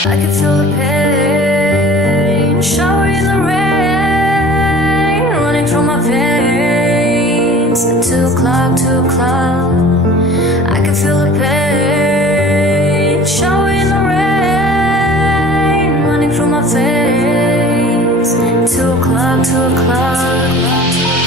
I can feel the pain, shower in the rain, running through my veins. 2 o'clock, 2 o'clock. I can feel the pain, shower in the rain, running through my veins. 2 o'clock, 2 o'clock.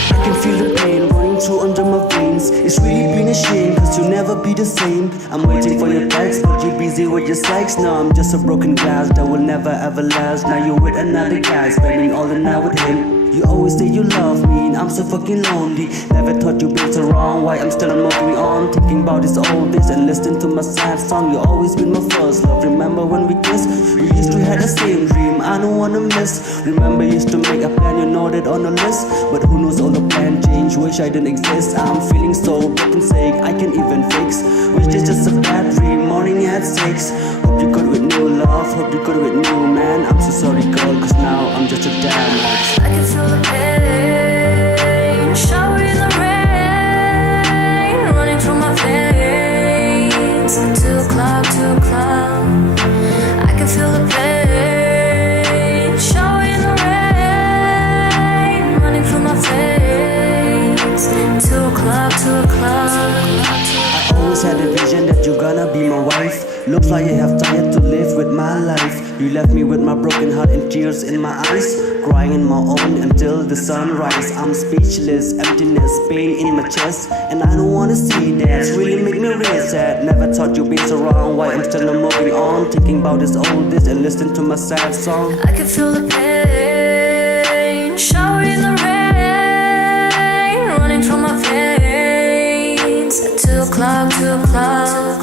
I can feel the pain running through under my veins. It's really been a shame, cause you'll never be the same. I'm waiting for your text, but you're busy with your sex. Now I'm just a broken glass that will never ever last. Now you're with another guy, spending all the night with him. You always say you love me, and I'm so fucking lonely. Never thought you'd be so wrong, why I'm still moving on. Thinking about this old days and listening to my sad song. You always been my first love. Remember when we kissed? We used to have the same dream, I don't wanna miss. Remember used to make a plan, you know that on the list. But who knows, all the plan change, wish I didn't exist. I'm feeling so broken, saying I can't even fix. Wish it's just a bad dream, morning at 6. Hope you're good with new love, hope you're good with new man. I'm so sorry girl, cause now I'm just a damn. I can feel the pain, shower in the rain, running through my veins. 2 o'clock, 2 o'clock. I can feel the pain, shower in the rain, running through my veins. 2 o'clock, 2 o'clock. I always had a vision that you're gonna be my wife. Looks like you have tired to live with my life. You left me with my broken heart and tears in my eyes, crying on my own until the sunrise. I'm speechless, emptiness, pain in my chest, and I don't wanna see that. Really make me real sad. Never thought you'd be so wrong, why I'm still moving on. Thinking about this old days and listening to my sad song. I can feel the pain, shower in the rain, running through my veins. 2 o'clock, 2 o'clock.